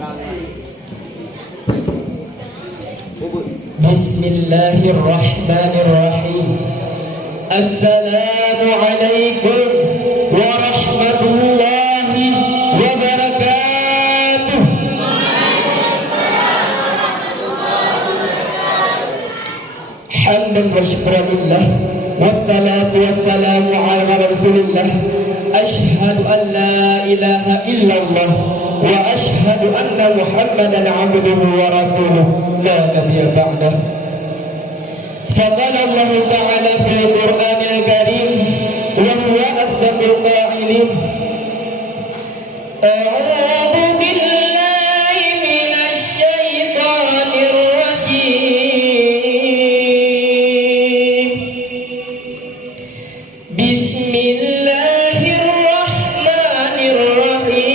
Bismillahirrahmanirrahim. Assalamualaikum warahmatullahi wabarakatuh. Hamdan wa syukranillah, wassalatu wassalamu ala rasulillah. Ashhadu an la ilaha illallah wa ashhadu anna muhammadan abduhu wa rasuluh la nabiyya ba'dah. Faqala Allah ta'ala fil Qur'anil Karim wa huwa asdaqul qa'ilin. A'udzu billahi minasy syaithanir rajim. Bismillahirrahmanirrahim.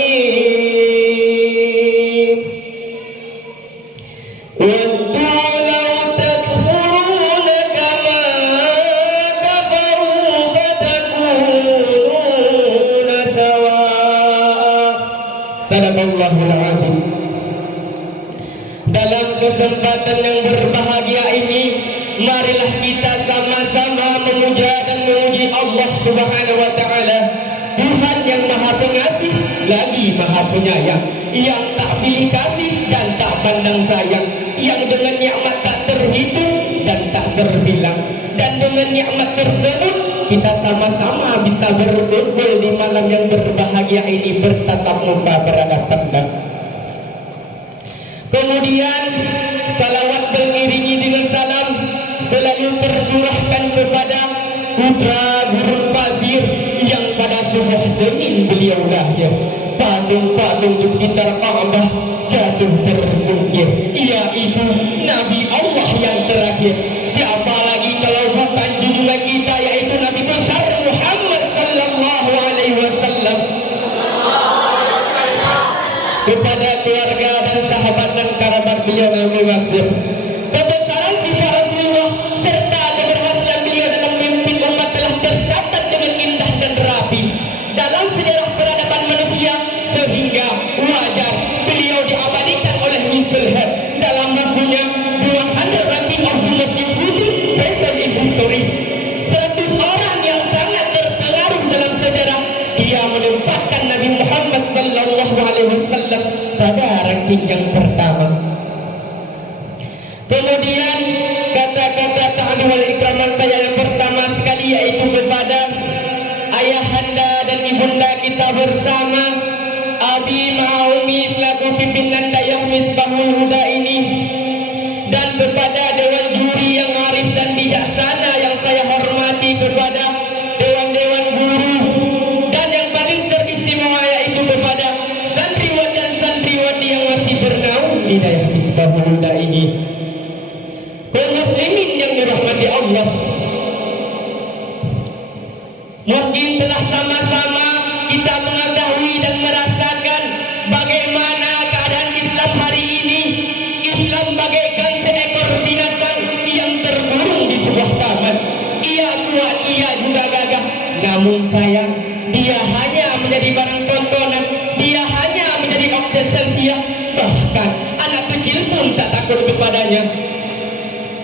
Sadaqallahul azim. Dalam kesempatan yang berbahagia ini, marilah kita sama-sama memuja dan memuji Allah Subhanahu wa taala, Tuhan yang Maha Pengasih lagi Maha Penyayang, yang tak pilih kasih dan tak pandang sayang, yang dengan nikmat tak terhitung dan tak terbilang. Dan dengan nikmat tersebut kita sama-sama bisa berkumpul di malam yang berbahagia ini, bertatap muka berhadapan. Kemudian salawat beriringi dengan salam selalu tercurahkan kepada putra gurun pasir yang pada subuh Senin beliau lahir. Patung-patung di sekitar Ka'bah jatuh tersingkir, yaitu Nabi Allah yang terakhir. Siapa lagi kalau bukan junjungan kita, yaitu Nabi besar Muhammad sallallahu alaihi wasallam. Kepada keluarga dan sahabat dan kerabat beliau Nabi Masih, kebesaran sifat Rasulullah serta keberhasilan beliau dalam memimpin umat telah tercatat dengan indah dan rapi dalam sejarah peradaban manusia, sehingga wajar beliau diabadikan oleh Michael Hart dalam bukunya 100 Ranking of the Most Improving Person in History. 100 orang yang sangat terpengaruh dalam sejarah, dia menempatkan Nabi Muhammad sallallahu alaihi wasallam pada ranking yang pertama. Kemudian kata-kata ta'lim wal ikraman saya yang pertama sekali, yaitu kepada ayahanda dan ibunda kita bersama, Abi Maumi selaku pimpinan Dayah Misbahul Huda ini, dan kepada dewan juri yang arif dan bijaksana yang saya hormati, kepada dewan-dewan guru, dan yang paling teristimewa yaitu kepada santriwan dan santriwati yang masih bernaung di Dayah Misbahul Huda ini. Kaum muslimin yang dirahmati Allah, mungkin telah sama-sama kita mengetahui dan merasakan bagaimana keadaan Islam hari ini. Islam bagaikan seekor binatang yang terkurung di sebuah taman. Ia kuat, ia juga gagah, namun sayang, dia hanya menjadi barang tontonan, dia hanya menjadi objek selfie. Bahkan anak kecil pun tak takut kepadanya.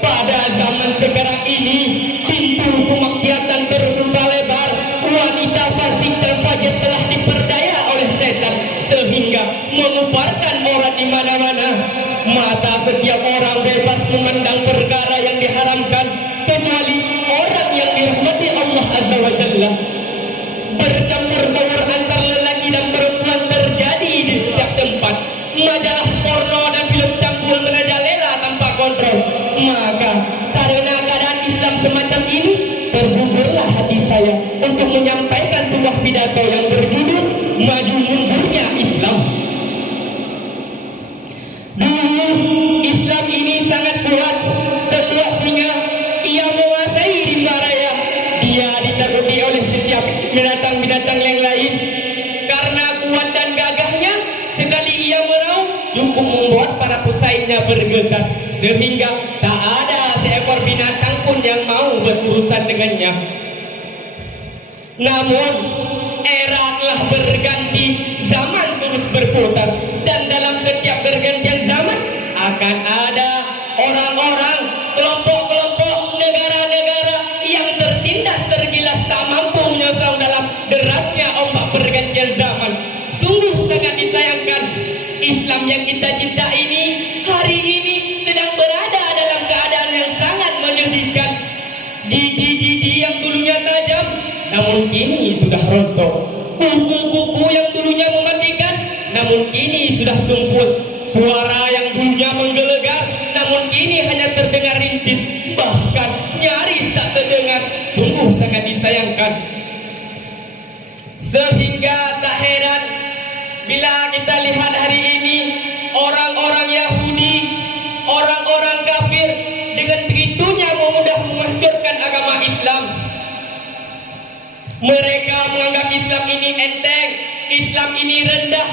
Pada zaman sekarang ini, pintu kemaksiatan terbuka lebar. Wanita fasik terfajir telah diperdaya oleh setan, sehingga mengubarkan orang di mana-mana. Mata setiap orang bebas memandang perkara yang diharamkan, kecuali orang yang dirahmati Allah Azza wa Jalla. Bercampur baur antar lelaki dan perempuan terjadi di setiap tempat. Majalah porno dan film campur merajalela tanpa kontrol. Maka karena keadaan Islam semacam ini, terguburlah hati saya untuk menyampaikan sebuah pidato yang berjudul Maju Mundurnya Islam. Dulu Islam ini sangat kuat, sekuat sehingga ia menguasai rimba raya. Dia ditakuti oleh setiap binatang-binatang yang lain. Karena kuat dan gagahnya, sekali ia meraung cukup membuat para pesaingnya bergetar, sehingga tak ada seekor binatang pun yang mau berurusan dengannya. Namun era telah berganti, zaman terus berputar, dan dalam setiap sangat disayangkan, Islam yang kita cinta ini hari ini sedang berada dalam keadaan yang sangat menyedihkan. Gigi-gigi yang dulunya tajam namun kini sudah rontok. Kuku-kuku yang dulunya mematikan namun kini sudah tumpul. Suara yang dulunya menggelegar namun kini hanya terdengar rintis, bahkan nyaris tak terdengar. Sungguh sangat disayangkan. Sehingga tak heran bila kita lihat hari ini orang-orang Yahudi, orang-orang kafir dengan begitunya memudah menghancurkan agama Islam. Mereka menganggap Islam ini enteng, Islam ini rendah.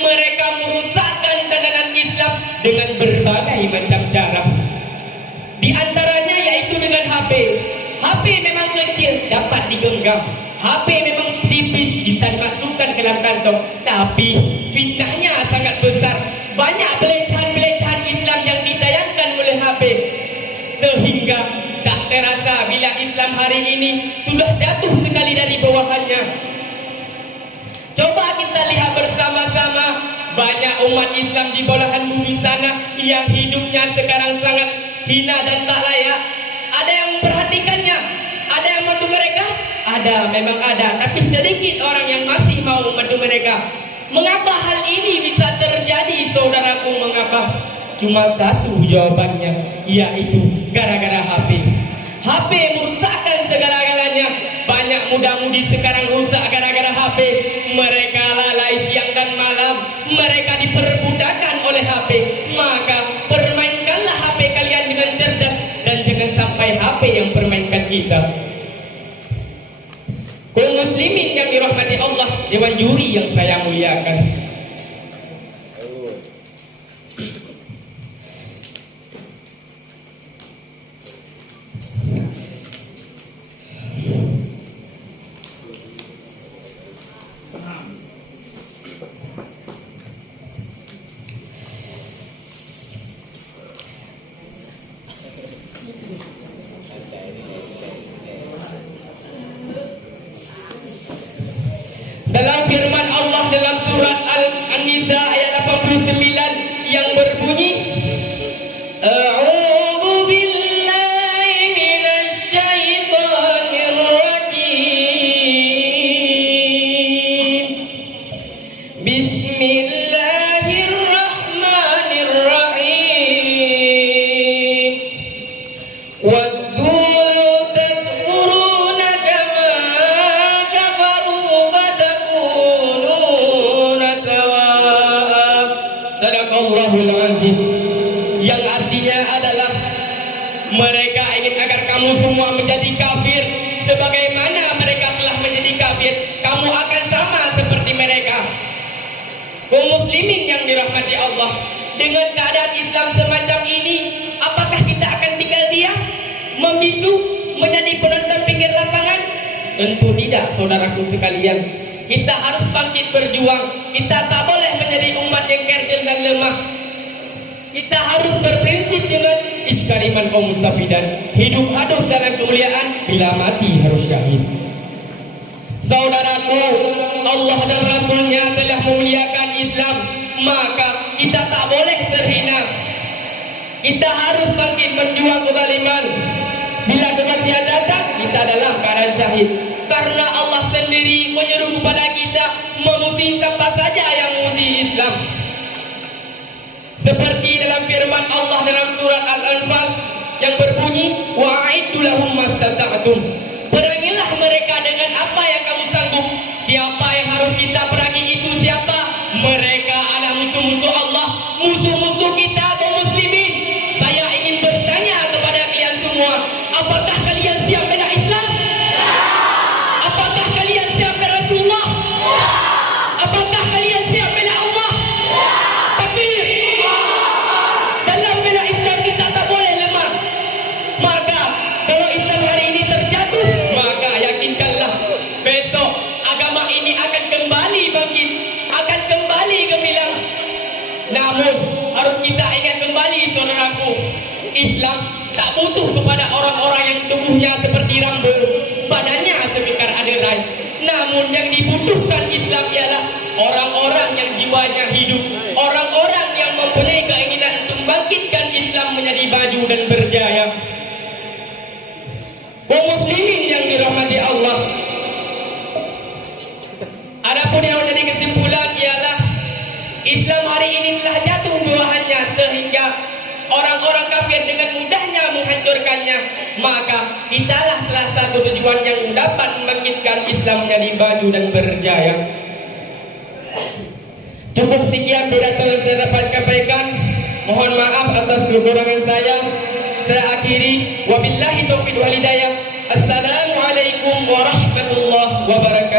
Mereka merusakkan tatanan Islam dengan berbagai macam cara. Di antaranya yaitu dengan HP. HP memang kecil, dapat digenggam. HP memang tipis, bisa dimasukkan ke dalam kantong. Tapi fitnahnya sangat besar. Banyak pelecehan-pelecehan Islam yang ditayangkan oleh HP. Sehingga tak terasa bila Islam hari ini sudah jatuh sekali dari bawahannya. Coba kita lihat bersama-sama, banyak umat Islam di belahan bumi sana yang hidupnya sekarang sangat hina dan tak layak. Ada yang memperhatikannya, ada yang membantu mereka, ada, memang ada. Tapi sedikit orang yang masih mau membantu mereka. Mengapa hal ini bisa terjadi, saudaraku? Mengapa? Cuma satu jawabannya, yaitu gara-gara HP. HP merusakkan segala-galanya. Banyak muda-mudi sekarang rusak gara-gara HP. Mereka lalai siang dan malam. Mereka diperbudakkan oleh HP. Maka permainkanlah HP kalian dengan cerdas, dan jangan sampai HP yang permainkan kita. Kaum muslimin yang dirahmati Allah, dewan juri yang saya muliakan. Dalam firman Allah dalam surat An-Nisa ayat 89 yang berbunyi, A'udzu billahi minasy syaithanir rajim. Bismillahirrahmanirrahim. Waddu law takfuruna kama kafaru fatakununa sawa'a. Sadaqallahul azim. Yang artinya adalah mereka ingin agar kamu semua menjadi kafir sebagaimana mereka telah menjadi kafir. Kamu akan sama seperti mereka. Kaum muslimin yang dirahmati Allah, dengan keadaan Islam semacam ini, apakah kita akan tinggal diam, membisu, menjadi penonton pinggir lapangan? Tentu tidak, saudaraku sekalian. Kita harus bangkit berjuang. Kita tak boleh menjadi umat yang kerdil dan lemah. Kita harus berprinsip dengan iskariman kaum mustafidan, hidup haduh dalam kemuliaan, bila mati harus syahid. Saudaraku, Allah dan Rasulnya telah memuliakan Islam, maka kita tak boleh terhina. Kita harus bangkit berjuang kezaliman. Bila kematian datang, kita dalam keadaan syahid. Karena Allah sendiri menyeru kepada kita memusuhi siapa saja yang memusuhi Islam. Seperti dalam firman Allah dalam surat Al-Anfal yang berbunyi, wa'iddu lahum mastata'tum. Perangilah mereka dengan apa yang kamu sanggup. Siapa yang harus kita perangi itu siapa? Mereka adalah musuh-musuh Allah, musuh-musuh kita kaum muslimin. Saya ingin bertanya kepada kalian semua, apakah kalian siap bela Islam? Apakah kalian siap bela Rasulullah? Apakah kalian siap bela Allah? Takbir. Dalam bela Islam kita tak boleh lemah. Maka kalau Islam hari ini terjatuh, maka yakinkanlah besok agama ini akan kembali bangkit, akan kembali gemilang. Namun harus kita ingat kembali, saudaraku, Islam tak butuh kepada orang-orang yang tubuhnya seperti rambu, badannya semikar aderai. Namun yang dibutuhkan Islam ialah orang-orang yang jiwanya hidup. Orang-orang yang mempunyai keinginan untuk membangkitkan Islam menjadi maju dan berjaya. Kaum muslimin yang dirahmati Allah. Adapun yang menjadi kesimpulan ialah Islam hari ini telah jatuh buahannya sehingga orang-orang kafir dengan mudahnya menghancurkannya. Maka italah salah satu tujuan yang dapat membangkitkan Islam menjadi maju dan berjaya. Cukup sekian pidato yang saya dapat sampaikan. Mohon maaf atas kekurangan saya. Saya akhiri. Wabillahi taufiq wal hidayah. Assalamualaikum warahmatullahi wabarakatuh.